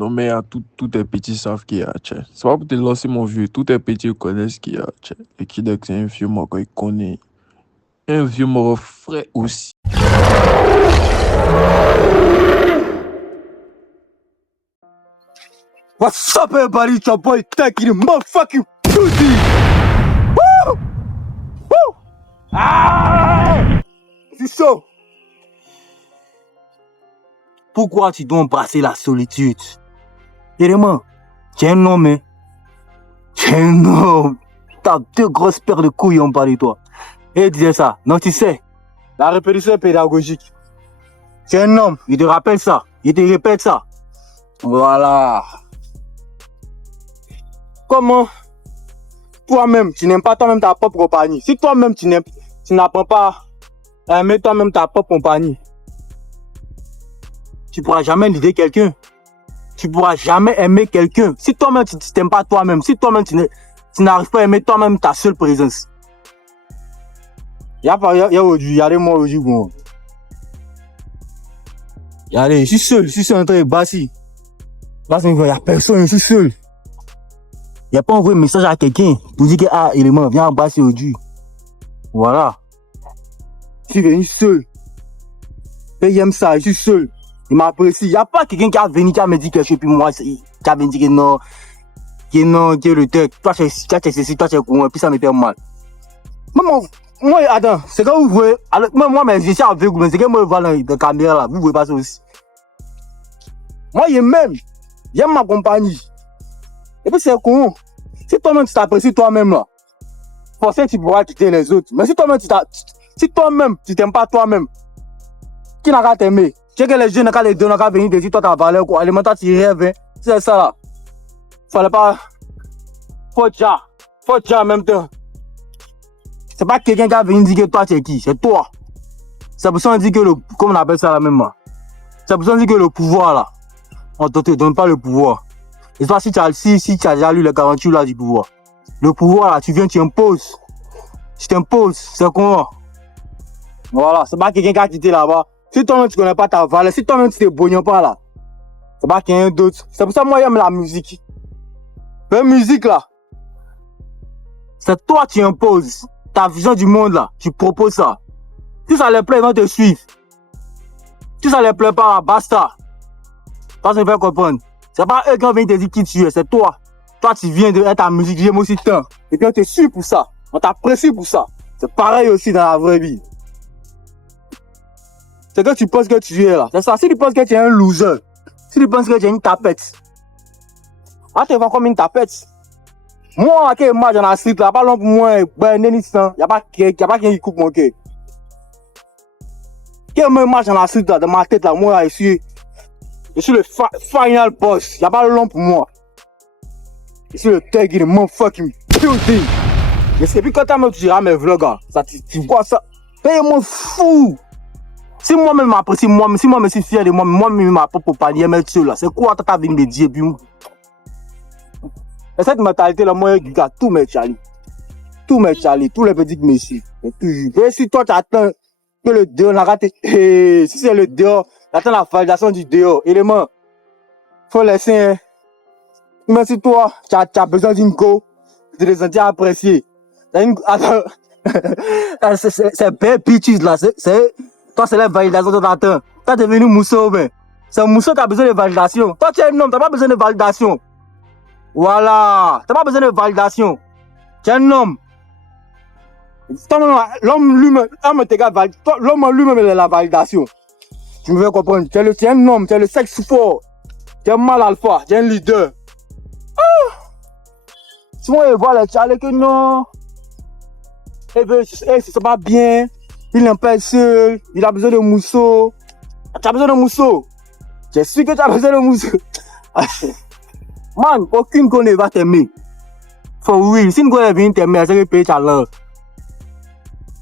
Non, mais tous tes petits savent qu'il y a, tchè. C'est pas pour te lancer, mon vieux. Tous tes petits connaissent qu'il y a, tchè. Et qui dès que c'est un vieux mort, il connaît. Un vieux mort frais aussi. What's up, everybody? It's your boy Tech, the motherfucking pussy! Woo! Woo! Ah! C'est chaud! Pourquoi tu dois embrasser la solitude? Élément, tu es un homme, hein? Tu es un homme. T'as deux grosses paires de couilles en bas de toi. Et il disait ça. Non, tu sais, la répétition est pédagogique. Tu es un homme, il te rappelle ça. Il te répète ça. Voilà. Comment toi-même, tu n'aimes pas toi-même ta propre compagnie? Si toi-même, tu n'apprends pas à aimer toi-même ta propre compagnie, tu ne pourras jamais l'aider quelqu'un. Tu ne pourras jamais aimer quelqu'un. Si toi-même, tu ne t'aimes pas toi-même, si toi-même, tu n'arrives pas à aimer toi-même ta seule présence. Il y a des mots aujourd'hui, bon. Regardez, je suis seul en train de bassi. Là, il n'y a personne, je suis seul. Il n'y a pas envoyé un message à quelqu'un pour dire que, ah, élément, viens en bassi aujourd'hui. Voilà. Je suis venu seul. Et il aime ça, je suis seul. Il m'apprécie. Il n'y a pas quelqu'un qui a venu, qui a me dit quelque chose, puis moi, qui a venu dire que non, que le texte, toi, tu es ceci, toi, tu es con, puis ça me fait mal. Moi, attends, c'est quand vous voyez, moi, mais je suis aveugle, mais c'est que moi, je vois dans la caméra là, vous voyez pas ça aussi. Moi, j'aime ma compagnie. Et puis, c'est con. Si toi-même, tu t'apprécies toi-même là, forcément, tu pourras quitter les autres. Mais si toi-même, tu t'aimes pas toi-même, qui n'a qu'à t'aimer? Tu sais que les jeunes n'ont qu'à les deux, n'ont qu'à venir te dire, toi, ta valeur, quoi. Alimentaire, tu rêves, hein. C'est ça, là. Fallait pas. Faut déjà en même temps. C'est pas quelqu'un qui a venu dire que toi, tu es qui. C'est toi. C'est pour ça qu'on dit que comment on appelle ça, là, même, là. C'est pour ça qu'on dit que le pouvoir, là, on ne te donne pas le pouvoir. Et toi, si tu as déjà lu les 48 là du pouvoir, le pouvoir, là, tu viens, tu imposes. Tu t'imposes, c'est comment? Voilà, c'est pas quelqu'un qui a quitté là-bas. Si toi-même tu connais pas ta valeur, si toi-même tu te bognes pas là, c'est pas quelqu'un d'autre. C'est pour ça que moi j'aime la musique. La musique là, c'est toi qui imposes ta vision du monde là, tu proposes ça. Si ça les plaît, ils vont te suivre. Si ça les plaît pas, basta. Toi, tu me fais comprendre. C'est pas eux qui vont venir te dire qui tu es, c'est toi. Toi, tu viens de être ta musique, j'aime aussi tant. Et puis on te suit pour ça. On t'apprécie pour ça. C'est pareil aussi dans la vraie vie. C'est que tu penses que tu es là. C'est ça. Si tu penses que tu es un loser, si tu penses que tu es une tapette, ah, tu vas comme une tapette. Moi, qui marche dans la street là, pas long pour moi, ben, il n'y a pas quelqu'un qui coupe mon cœur. Qui marche dans la street là, dans ma tête là, moi, je suis le final boss. Il n'y a pas long pour moi. Je suis le tag in the motherfucking building. Et puis quand tu diras mes vlogs, tu vois ça. Paye-moi fou. Si moi-même m'apprécie, si moi-même suis fier de moi-même ma propre panier, mais tu là, c'est quoi t'as venu me dire, puis et cette mentalité là, moi, je garde tous mes Charlie. Tous mes Charlie, tous les petits messieurs. Et si toi tu attends que le dehors n'a raté, si c'est le dehors, t'attends la validation du dehors, élément, faut laisser, hein. Mais si toi, tu as besoin d'une go, de te sentir apprécié. Attends, c'est belles bitches là, toi, c'est la validation que t'attends. Toi, t'es venu mousseau, mais c'est mousseau qui a besoin de validation. Toi, tu es un homme, t'as pas besoin de validation. Voilà, t'as pas besoin de validation. Tu es un homme. L'homme lui-même, l'homme lui-même est la validation. Tu me fais comprendre. Tu es un homme, tu es le sexe fort. Tu es un mal alpha, tu es un leader. Ah! Si moi, je vois les Charlie que non. C'est pas bien. Il n'est pas seul, il a besoin de mousseau. Tu as besoin de mousseau. Je suis que tu as besoin de mousseau. Man, aucune go ne va t'aimer. For real, si une go vient t'aimer, c'est que payer ta love.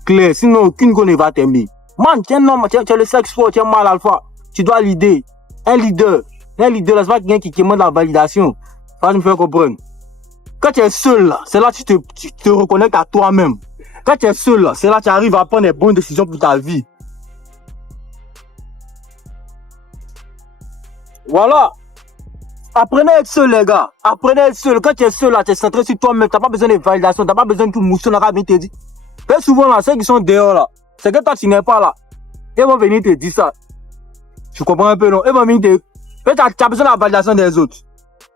Claire, sinon aucune go ne va t'aimer. Man, tu es un homme, tu es le sexe fort, tu es mal alpha. Tu dois l'aider. Un leader, c'est pas quelqu'un qui demande la validation. Ça me fait comprendre. Quand tu es seul là, c'est là que tu te reconnectes à toi-même. Quand tu es seul là, c'est là que tu arrives à prendre les bonnes décisions pour ta vie. Voilà. Apprenez à être seul, les gars. Apprenez à être seul. Quand tu es seul, là, tu es centré sur toi-même. Tu n'as pas besoin de validation. Tu n'as pas besoin que tout mousson là vienne te dire. Mais souvent, là, ceux qui sont dehors, là, c'est que toi, tu n'es pas là. Ils vont venir te dire ça. Tu comprends un peu, non? Ils vont venir te... Tu as besoin de la validation des autres.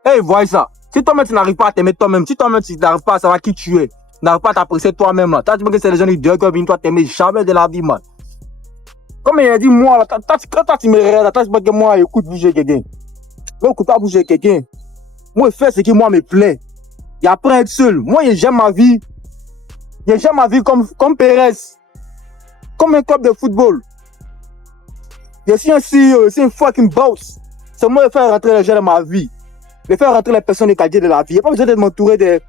Et ils voient ça. Si toi-même, tu n'arrives pas à t'aimer toi-même, si toi-même, tu n'arrives pas à savoir qui tu es, tu n'arrives pas à t'apprécier toi-même, là, tu dis que c'est les gens du dehors qui viennent toi t'aimer jamais de la vie, man. Comme il a dit, moi, là, quand toi, tu me regardes, tu dis que moi, écoute, bouger quelqu'un. Moi, écoute pas bouger quelqu'un. Moi, je fais ce qui, moi, me plaît. Et après, être seul. Moi, j'aime ma vie. J'aime ma vie comme Pérez. Comme un club de football. Je suis un CEO, je suis un fucking boss. C'est moi de faire rentrer les gens dans ma vie. De faire rentrer les personnes de qualité de la vie. Il n'y a pas besoin de m'entourer de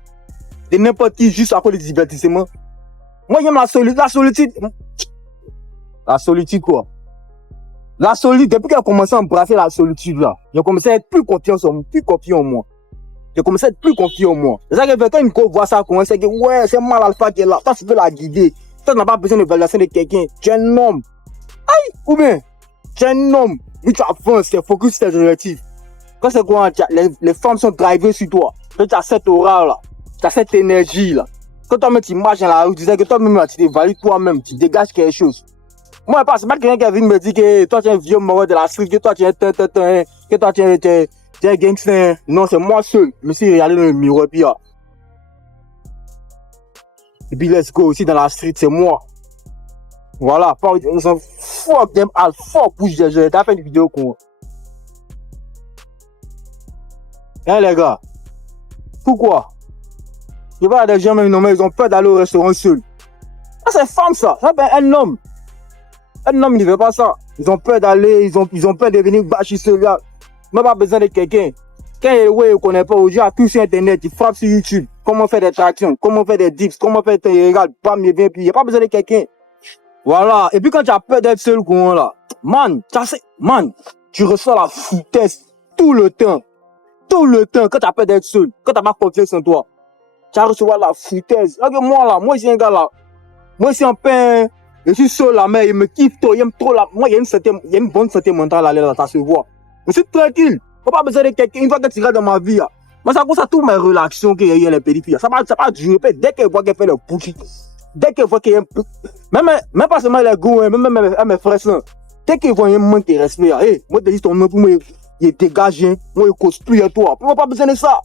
n'importe qui juste à cause du divertissement. Moi, j'aime la solitude. La solitude, quoi. La solitude, depuis que j'ai commencé à embrasser la solitude, là, j'ai commencé à être plus confiant en moi. J'ai commencé à être plus confiant en moi. C'est ça que quand une go voit ça, c'est que, ouais, c'est mal alpha qui est là. Toi, tu peux la guider. Toi, tu n'as pas besoin de validation de quelqu'un. Tu es un homme. Aïe, ou bien, tu es un homme. Oui, tu avances, tu es focus sur tes objectifs. Quand c'est quoi, les femmes sont drivées sur toi. Quand tu as cette aura, là. Tu as cette énergie, là. Quand toi-même, tu marches dans la rue, tu sais que toi-même, tu t'évalues toi-même. Tu dégages quelque chose. Moi, c'est pas quelqu'un qui vient me dire que toi, tu es un vieux mort de la street, que toi, tu es que toi, tu es un gangster. Non, c'est moi seul. Je me suis regardé dans le miroir, et puis, let's go aussi dans la street, c'est moi. Voilà, on s'en fuck them all, fuck push des jeux. T'as fait une vidéo con. Hein, les gars? Pourquoi? Je vois des gens, même, ils ont peur d'aller au restaurant seul. Ça, c'est femme, ça. Ça, ben, un homme. Un homme, il ne fait pas ça. Ils ont peur d'aller, ils ont peur de venir bâcher celui-là. Même pas besoin de quelqu'un. Quand il ne connaît pas, aujourd'hui, tout sur Internet, il frappe sur YouTube. Comment faire des tractions, comment faire des dips, comment faire des regards, bam, il vient, puis il n'y a pas besoin de quelqu'un. Voilà. Et puis quand tu as peur d'être seul, là, man, tu ressens la foutaise tout le temps. Tout le temps, quand tu as peur d'être seul, quand tu n'as pas confiance en toi, tu vas recevoir la foutaise. Regarde moi là, moi, je suis un gars là. Moi, je suis en pain. Je suis seul là, mais il me kiffe trop, il aime trop là. Moi, il y a une bonne santé mentale là, ça se voit. Je suis tranquille. Faut pas besoin de quelqu'un. Une fois que tu regardes dans ma vie, là, moi, ça cause à toutes mes relations qu'il y a les périphéries. Ça va durer. Dès qu'elle voit qu'elle fait le bouchi, dès qu'elle voit qu'il y a un peu. Même pas seulement les goûts, même mes frères, dès qu'ils voient un manque de respect, hey, moi, je te dis ton nom pour moi, il est dégagé. Moi, il cause plus à toi. Il n'y a pas besoin de ça.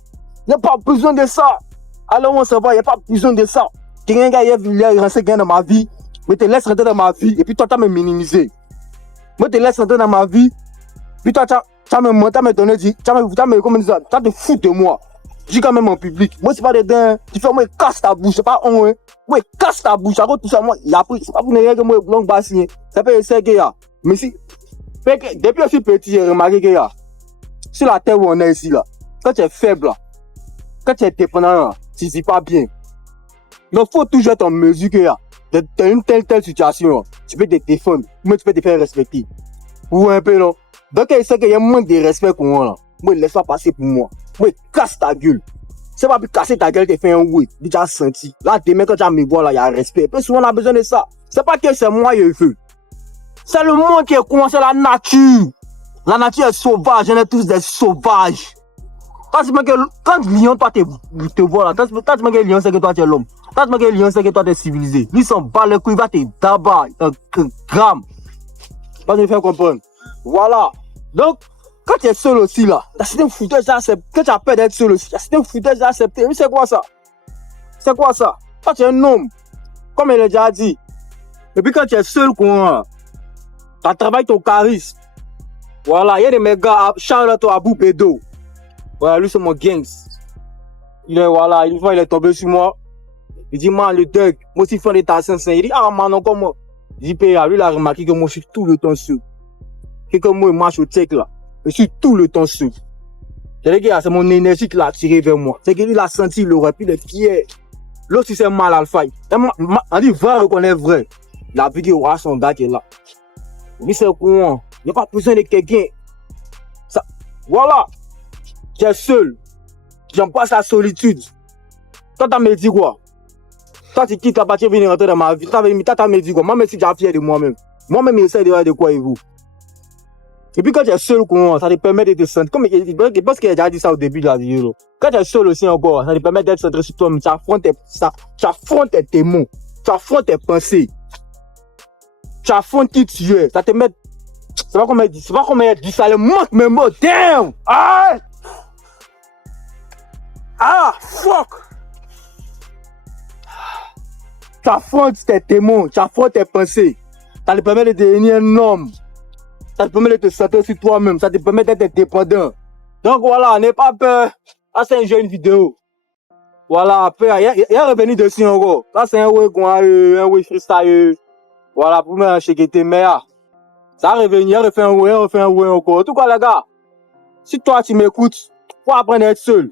Il n'y a pas besoin de ça. Alors, on se voit, il n'y a pas besoin de ça. Quelqu'un qui a rentré dans ma vie, mais te laisse rentrer dans ma vie, et puis toi, tu as me minimisé. Moi, te laisse rentrer dans ma vie, puis toi, tu as me donné, tu as te foutre de moi. Je dis quand même en public. Moi, c'est pas des dents. Tu fais, moi, casse ta bouche. C'est pas on, hein. Moi, casse ta bouche. Alors, tout ça, moi, il a pris. C'est pas pour ne rien que moi, longue bassine. Ça peut essayer qu'il y a. Mais si, depuis que je suis petit, j'ai remarqué qu'il y a. Sur la terre où on est ici, là. Quand tu es faible, là. Quand tu es dépendant, là. Tu dis pas bien. Il faut toujours être en mesure qu'il y a. Dans une telle situation, tu peux te défendre. Mais tu peux te faire respecter. Ou un peu, non. Donc, il sait qu'il y a un manque de respect pour moi, là. Moi, laisse pas passer pour moi. Moi, casse ta gueule. C'est pas pour casser ta gueule, tu fais un oui. Tu as senti. Là, demain, quand tu as me voir, là, il y a un respect. Peu souvent, on a besoin de ça. C'est pas que c'est moi, je veux. C'est le monde qui est commencé la nature. La nature est sauvage. On est tous des sauvages. Quand le lion, toi, te voit là, quand le lion, c'est que toi, tu es l'homme. Quand le lion, c'est que toi, tu es civilisé. Lui, s'en bat le cou, il va te tabac. Un gramme. Pas de me faire comprendre. Voilà. Donc, quand tu es seul aussi là, c'est un foutage à accepter. Quand tu as peur d'être seul aussi, c'est un foutage à accepter. Mais c'est quoi ça? C'est quoi ça? Quand tu es un homme, comme il a déjà dit. Et puis quand tu es seul, tu travailles ton charisme. Voilà, il y a des mégas, Charlotte Abou Bedo. Voilà, lui c'est mon gangs. Il est, voilà, une fois il est tombé sur moi. Il dit, man, le Doug, moi aussi je fais des tasses. Il dit, ah man, non, comment? Je dis, lui il a remarqué que moi je suis tout le temps seul. Que moi je marche au tech là. Je suis tout le temps seul. C'est mon énergie qui l'a attiré vers moi. C'est qu'il a senti l'aurait, puis il est fier. L'autre, c'est mal alpha. On dit, va reconnaître vrai. La vie qui aura son gars qui est là. Mais c'est courant. Il n'y a pas besoin de quelqu'un. Ça, voilà. J'ai seul. J'aime pas sa solitude. Toi, t'as me dit quoi? Toi, tu quittes la partie et venir rentrer dans ma vie. Toi, t'as me dit quoi? Moi, je suis déjà fier de moi-même. Moi-même, j'essaie de voir de quoi il vous. Et puis quand tu es seul, ça te permet de te sentir. Comme je pense qu'il a déjà dit ça au début de la vidéo. Quand tu es seul aussi encore, ça te permet d'être centré sur toi-même. Tu affrontes tes démons. Tu affrontes tes pensées. Tu affrontes qui tu es. Ça te met. C'est pas comme elle dit ça. Le manque mes mots. Damn! Fuck! Tu affrontes tes démons. Tu affrontes tes pensées. Ça te permet de devenir un homme. Ça te permet de te sentir sur toi-même. Ça te permet d'être indépendant. Donc voilà, n'aie pas peur. Ça, c'est une jeune vidéo. Voilà, après, il y a revenu dessus encore. Ça, c'est un way freestyle. Voilà, pour me chez mais ça a revenu, il a refait un way encore. En tout cas, les gars, si toi, tu m'écoutes, faut apprendre à être seul.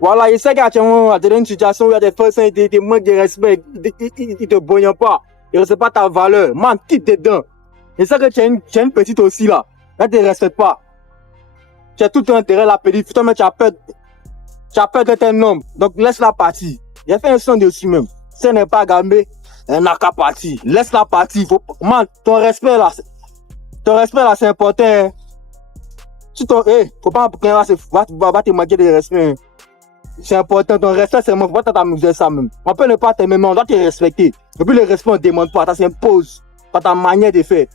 Voilà, il sait qu'il y a une situation où il y a des personnes qui te manquent de respect, ils te boignent pas, ils ne respectent pas ta valeur. Man, quitte dedans. Il sait que tu as une petite aussi là, elle ne te respecte pas. Tu as tout ton intérêt à la petite, toi, mais tu as peur d'être un homme. Donc, laisse-la partir. Il a fait un son dessus même. Ce n'est pas gambé, elle n'a qu'à partir. Laisse-la partir. Man, ton respect là, c'est important. Hein. Si faut pas va te manquer de respect. Hein. C'est important, ton respect, c'est moi, faut pas t'amuser ça même. On peut ne pas t'aimer, mais on doit te respecter. Et puis le respect, on ne demande pas, ça s'impose par ta manière de faire.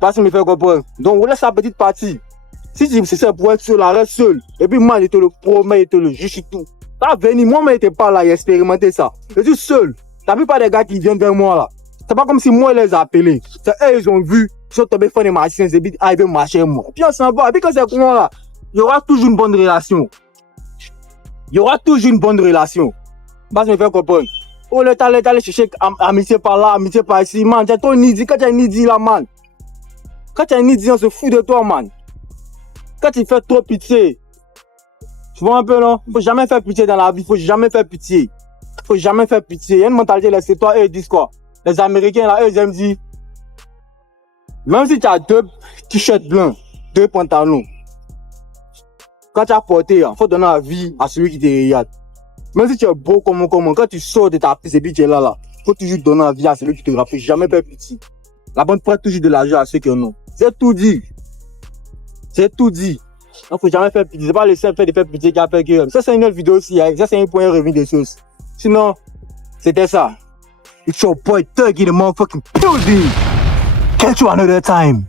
Parce que me fait comprendre. Donc, laisse la petite partie. Si c'est ça pour être seul, reste seul. Et puis moi, je te le promets, je te le juge tout. Ça venir, moi, je n'étais pas là, j'ai expérimenté ça. Je suis seul. La plupart des gars qui viennent vers moi là, c'est pas comme si moi, je les ai appelés. C'est eux, ils ont vu, ils sont tombés faire des machines, et puis ils veulent marcher moi. Puis on s'en va. Et puis quand c'est comme là, il y aura toujours une bonne relation. Il y aura toujours une bonne relation. Parce que me fait comprendre. Oh, le talent d'aller chercher amitié par là, amitié par ici, man. Tu as ton nidi, quand tu as un nidi là, man. Quand tu as un nidi, on se fout de toi, man. Quand tu fais trop pitié, tu vois un peu, non? Faut jamais faire pitié dans la vie, faut jamais faire pitié. Faut jamais faire pitié. Il y a une mentalité, là, c'est toi, eux, ils disent quoi? Les Américains, là, eux, ils aiment dire, même si tu as 2 t-shirts blancs, 2 pantalons, quand tu as porté, faut donner la vie à celui qui te regarde. Même si tu es beau comme quand tu sors de ta piste et puis tu es là, faut toujours donner la vie à celui qui te regarde. Faut jamais faire pitié. La bonne prête toujours de l'argent à ceux qui en ont. C'est tout dit. C'est tout dit. Donc, faut jamais faire pitié. C'est pas le seul fait de faire pitié qui a fait que. Ça, c'est une autre vidéo aussi. Ça, c'est un point revenu des choses. Sinon, c'était ça. It's your boy Thug in the motherfucking building. Catch you another time.